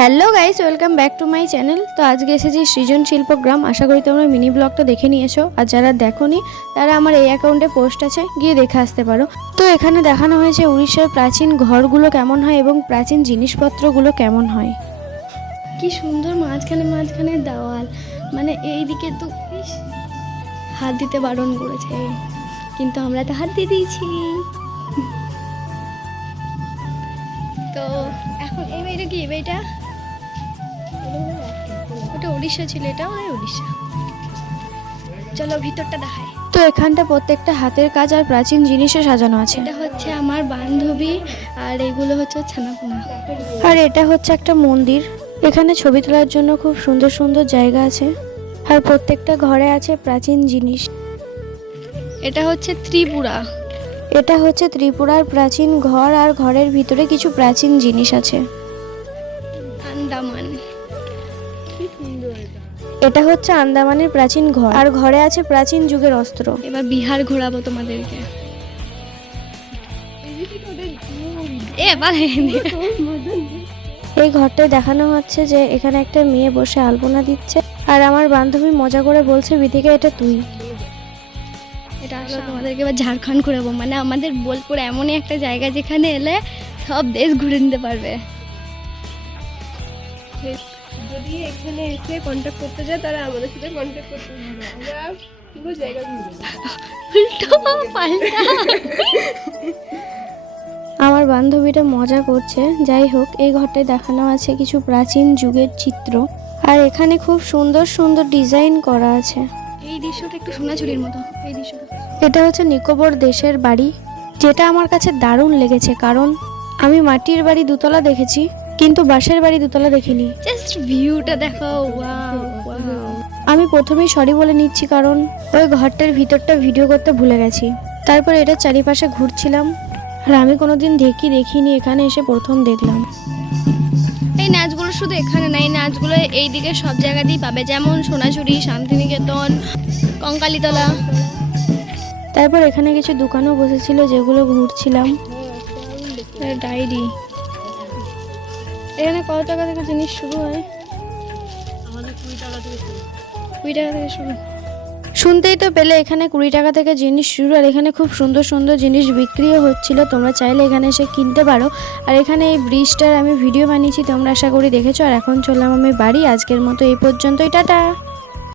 Hello guys, welcome back to my channel. তো আজকে এসেছি সৃজন শিল্পগ্রাম। আশা করি তোমরা মিনি ব্লগটা দেখে নিয়েছো, আর যারা দেখোনি তারা আমার এই অ্যাকাউন্টে পোস্ট আছে, গিয়ে দেখে আসতে পারো। তো এখানে দেখানো হয়েছে উড়িষ্যার প্রাচীন ঘরগুলো কেমন হয় এবং প্রাচীন জিনিসপত্রগুলো কেমন হয়। কি সুন্দর মাঝখানে মাঝখানে দেওয়াল, মানে এইদিকে তো হাত দিতে বারণ করেছে, কিন্তু আমরা তো হাত দিয়ে দিয়েছি। তো এখন এই মেয়েটা কি, এইটা ওটা উড়িষ্যা ছিল, এটা উড়িষ্যা। চলো ভিতরটা দেখাই। তো এখানটা প্রত্যেকটা হাতের কাজ আর প্রাচীন জিনিসে সাজানো আছে। এটা হচ্ছে আমার বান্ধবী, আর এগুলো হচ্ছে ছানাপোনা, আর এটা হচ্ছে একটা মন্দির। এখানে ছবি তোলার জন্য খুব সুন্দর সুন্দর জায়গা আছে, আর প্রত্যেকটা ঘরে আছে প্রাচীন জিনিস। এটা হচ্ছে ত্রিপুরা। এটা হচ্ছে ত্রিপুরার প্রাচীন ঘর, আর ঘরের ভিতরে কিছু প্রাচীন জিনিস আছে। আন্দামান, এটা হচ্ছে আন্দামানের প্রাচীন ঘর, আর ঘরে আছে প্রাচীন যুগের অস্ত্র। এবার বিহার ঘোরাবো তোমাদেরকে। এই ঘরটায় দেখানো হচ্ছে যে এখানে একটা মেয়ে বসে আলপনা দিচ্ছে, আর আমার বান্ধবী মজা করে বলছে বিথিকা এটা তুই। এটা আসলে তোমাদেরকে এবার ঝাড়খণ্ড ঘুরাবো, মানে আমাদের বোলপুর এমনই একটা জায়গা যেখানে এলে সব দেশ ঘুরে নিতে পারবে। যদি এখানে এসে কন্ট্যাক্ট করতে যায় তারা আমাদের সাথে কন্ট্যাক্ট করতে পারবে। আমরা পুরো জায়গা ঘুরবো। উল্টো পাল্টা। আমার বান্ধবীটা মজা করছে। যাই হোক, এই ঘরটায় দেখানো আছে কিছু প্রাচীন যুগের চিত্র, আর এখানে খুব সুন্দর সুন্দর ডিজাইন করা আছে। এই দৃশ্যটা একটু সোনাঝুরির মতো। এই দৃশ্যটা, এটা হচ্ছে নিকোবর দেশের বাড়ি, যেটা আমার কাছে দারুণ লেগেছে, কারণ আমি মাটির বাড়ি দুতলা দেখেছি, কিন্তু বাঁশের বাড়ি দুতলা দেখিনি। জাস্ট ভিউটা দেখো, ওয়াও ওয়াও। আমি প্রথমেই সরি বলে নিচ্ছি, কারণ ওই ঘরটার ভিতরটা ভিডিও করতে ভুলে গেছি। তারপর এটা চারিপাশে ঘুরছিলাম, আর আমি কোনোদিন দেখিনি, এখানে এসে প্রথম দেখলাম। এই নাচগুলো শুধু এখানে না, এই নাচগুলো এইদিকে সব জায়গাতেই পাবে, যেমন সোনাঝুরি, শান্তিনিকেতন, কঙ্কালীতলা। তারপর এখানে কিছু দোকানও বসেছিল, যেগুলো ঘুরছিলাম। ডায়েরি, এখানে কত টাকা থেকে জিনিস শুরু হয়? আমাদের 20 টাকা থেকে শুরু। 20 টাকা থেকে শুরু। শুনতেই তো পেলে, এখানে 20 টাকা থেকে জিনিস শুরু, আর এখানে খুব সুন্দর সুন্দর জিনিস বিক্রিও হচ্ছিল। তোমরা চাইলে এখানে এসে কিনতে পারো। আর এখানে এই ব্রিজটার আমি ভিডিও বানিয়েছি, তোমরা আশা করি দেখেছো। আর এখন চললাম আমি বাড়ি। আজকের মতো এই পর্যন্তই, টাটা।